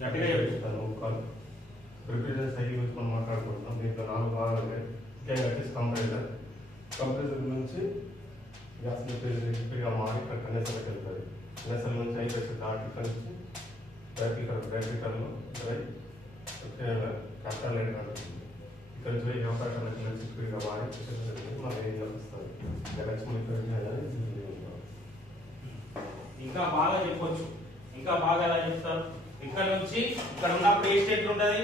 గట్టిగా చెప్తాను. Preparation cycle గురించి మనం మాట్లాడుకుంటున్నాం. దీంట్లో 4 భాగాలు ఉంటాయి. ముఖ్యంగా వచ్చేసి కంప్రెసర్ నుంచి గ్యాస్ లిక్విడ్గా మారి ఇక్కడ కండెన్సర్కి వెళ్తుంది. కండెన్సర్ నుంచి హై ప్రెషర్ దాటి ఇక్కడ నుంచి బ్యాటరీలో క్యాపిటల్ లైన్ కలుగుతుంది. ఇక్కడ నుంచి ఎవాపరేటర్ నుంచి లిక్విడ్గా మారి ప్రెషర్ జరుగుతుంది. మనం ఏం కలుస్తుంది ఇంకా బాగా చెప్పొచ్చు. ఇంకా బాగా ఎలా చెప్తారు? ఇక్కడ నుంచి ఇక్కడ ఉన్నప్పుడు ఏ స్టేట్ ఉంటుంది?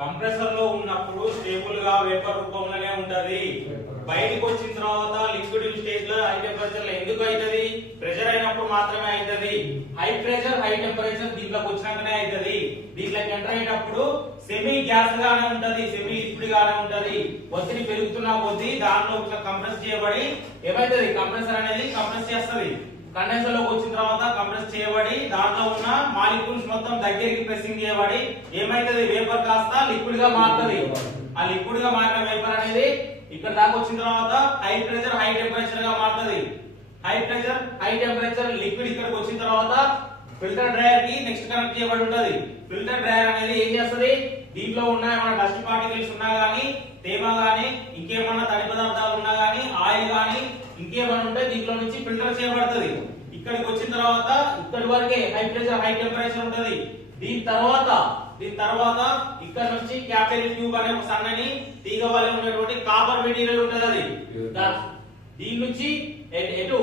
కంప్రెసర్ లో ఉన్నప్పుడు స్టేబుల్ గా వేపర్ రూపంలోనే ఉంటది. బయటకు వచ్చిన తర్వాత లిక్విడ్ స్టేజ్ లో హై టెంపరేచర్ లో ఎందుకు అవుతుంది? ప్రెషర్ అయినప్పుడు మాత్రమే అవుతుంది. హై ప్రెషర్ హై టెంపరేచర్ దీంట్లోకి వచ్చినాకనే అవుతుంది. దీంట్లోకి ఎంటర్ అయ్యేటప్పుడు సెమీ గ్యాస్ గానే ఉంటది, సెమీ లిక్విడ్ గానే ఉంటది. ఒత్తిడి పెరుగుతున్న కొద్దీ దాంట్లో కంప్రెస్ చేయబడి ఏమైతుంది? కంప్రెసర్ అనేది కంప్రెస్ చేస్తుంది. కండెన్సర్ లోకి వచ్చిన తర్వాత కంప్రెస్ చేయబడి దాంట్లో ఉన్న మాలిక్యూల్స్ మొత్తం దగ్గరికి ప్రెసింగ్ చేయబడి ఏమైతుంది? వేపర్ కాస్త లిక్విడ్ గా మారుతుంది. ఆ లిక్విడ్ గా మారిన వేపర్ అనేది ఇక్కడ దాకా వచ్చిన తర్వాత హై ప్రెషర్ హై టెంపరేచర్ గా మారుతుంది. High pressure high temperature liquid ఇక్కడికి వచ్చిన తర్వాత ఫిల్టర్ డ్రైయర్ కి నెక్స్ట్ కనెక్ట్ చేయబడి ఉంటది. ఫిల్టర్ డ్రైయర్ అనేది ఏం చేస్తుంది? దీంట్లో ఉన్న ఏమైనా డస్ట్ పార్టికల్స్ ఉన్నా గానీ, తేమ గానీ, ఇంకేమన్నా తడి పదార్థాలు ఉన్నా గానీ, ఆయిల్ గానీ ఇంకేమైనా ఉంటే దీంట్లో నుంచి ఫిల్టర్ చేయబడుతుంది. ఇక్కడికి వచ్చిన తర్వాత ఇక్కడి వరకే హై ప్రెషర్ హై టెంపరేచర్ ఉంటది. దీని తర్వాత ఇక్కడ నుంచి క్యాపిలరీ ట్యూబ్ అనే ఒక సన్నని తీగ వలె ఉన్నటువంటి కాపర్ మెటీరియల్ ఉంటది. అది దీని నుంచి ఎటు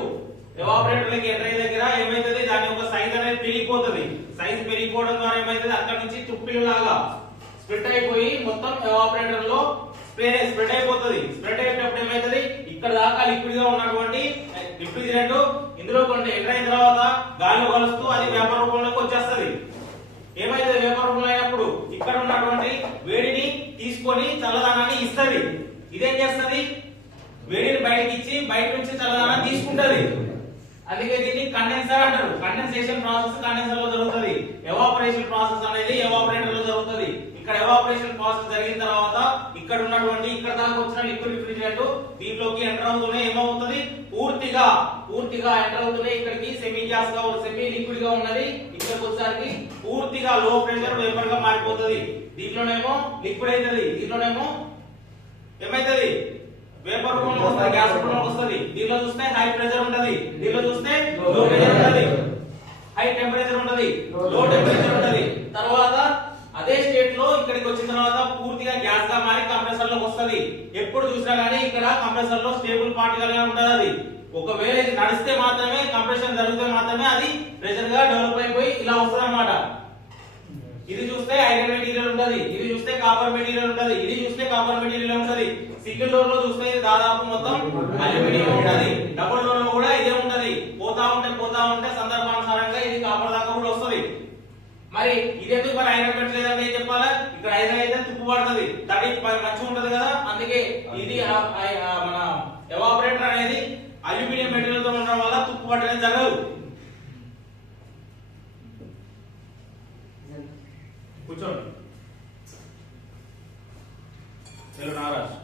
ఎవాపరేటర్ లకి ఎంటర్ అయ్యే దగ్గర ఏమైతుంది? దాని యొక్క సైజ్ అనేది పెరిగిపోతుంది. సైజ్ పెరిగిపోవడం ద్వారా ఏమైతుంది? అక్కడ నుంచి తుప్పిలు లాగా స్ప్రెడ్ అయిపోయి మొత్తం ఎవాపరేటర్ లో స్ప్రెడ్ అయిపోతుంది. స్ప్రెడ్ అయ్యేటప్పుడు ఏమైతుంది? ఇక్కడ దాకా లిక్విడ్ గా ఉన్నటువంటి రిఫ్రిజిరెంట్ ఇందులో కొన్ని ఎంటర్ అయిన తర్వాత గాలిలో కలుస్తూ అది వేపర్ రూపంలోకి వచ్చేస్తుంది. ఏమైతే వేపర్ రూపంలో అయినప్పుడు ఇక్కడ ఉన్నటువంటి వేడిని తీసుకొని చల్లదనాన్ని ఇస్తుంది. ఇదేం చేస్తుంది? వేడిని బయటకి ఇచ్చి బయట నుంచి చల్లదనాన్ని తీసుకుంటది. అందుకే దీన్ని కండెన్సర్ అంటారు. కండెన్సేషన్ ప్రాసెస్ కండెన్సర్ లో జరుగుతుంది. ఎవాపరేషన్ ప్రాసెస్ అనేది ఎవాపరేటర్ లో జరుగుతుంది. ఇక్కడ ఎవాపరేషన్ ప్రాసెస్ జరిగిన తర్వాత ఇక్కడ ఉన్నటువంటి ఇక్కడ దాకా వచ్చిన లిక్విడ్ రిఫ్రిజిరెంట్ దీంట్లోకి ఎంటర్ అవుతూనే ఏమవుతుంది? పూర్తిగా ఎంటర్ అవుతూనే ఇక్కడికి సెమీ గ్యాస్ గా సెమీ లిక్విడ్ గా ఉన్నది. ఇక్కడికి వచ్చేసరికి పూర్తిగా లో ప్రెషర్ వేపర్ గా మారిపోతుంది. దీంట్లోనేమో లిక్విడ్ అవుతుంది. దీంట్లోనేమో ఏమైతుంది? వేపర్ రూపంలో వస్తుంది, గ్యాస్ రూపంలో వస్తుంది. దీనిలో చూస్తే హై ప్రెషర్ ఉంటది, దీనిలో చూస్తే లో ప్రెషర్ ఉంటది. హై టెంపరేచర్ ఉంటది, లో టెంపరేచర్ ఉంటది. తర్వాత అదే స్టేట్ లో ఇక్కడికి వచ్చిన తర్వాత పూర్తిగా గ్యాస్ గా మారి కంప్రెసర్ లోకి వస్తుంది. ఎప్పుడు చూసినా గానీ ఇక్కడ కంప్రెసర్ లో స్టేబుల్ పార్టికల్ గా ఉంటది. అది ఒకవేళ ఇది నడిస్తే మాత్రమే కంప్రెషన్ జరిగితే మాత్రమే అది ప్రెషర్ గా డెవలప్ అయిపోయి ఇలా వస్తుంది అన్నమాట. ఇది చూస్తే ఐరన్ మెటీరియల్ ఉంటది, ఇది చూస్తే కాపర్ మెటీరియల్ ఉంటది, ఇది చూస్తే కాపర్ మెటీరియల్ ఉంటది. సింగిల్ డోర్ లో చూస్తే దాదాపు మొత్తం అల్యూమినియం ఉంటది. డబుల్ డోర్ లో కూడా ఇదే ఉంటది. పోతా ఉంటే సందర్భానుసారంగా ఇది కాపర్ దాకా కూడా వస్తుంది. మరి ఇది ఎందుకు మరి ఐరన్ పెట్టలేదంటే ఏం చెప్పాలా? ఇక్కడ ఐరన్ అయితే తుప్పు పడుతుంది, తడి మంచిగా ఉంటది కదా. అందుకే ఇది మన ఎవాపరేటర్ అనేది అల్యూమినియం మెటీరియల్ తో ఉండడం వల్ల తుప్పు పట్టడం జరగదు. కూర్చోండి. నారాజ్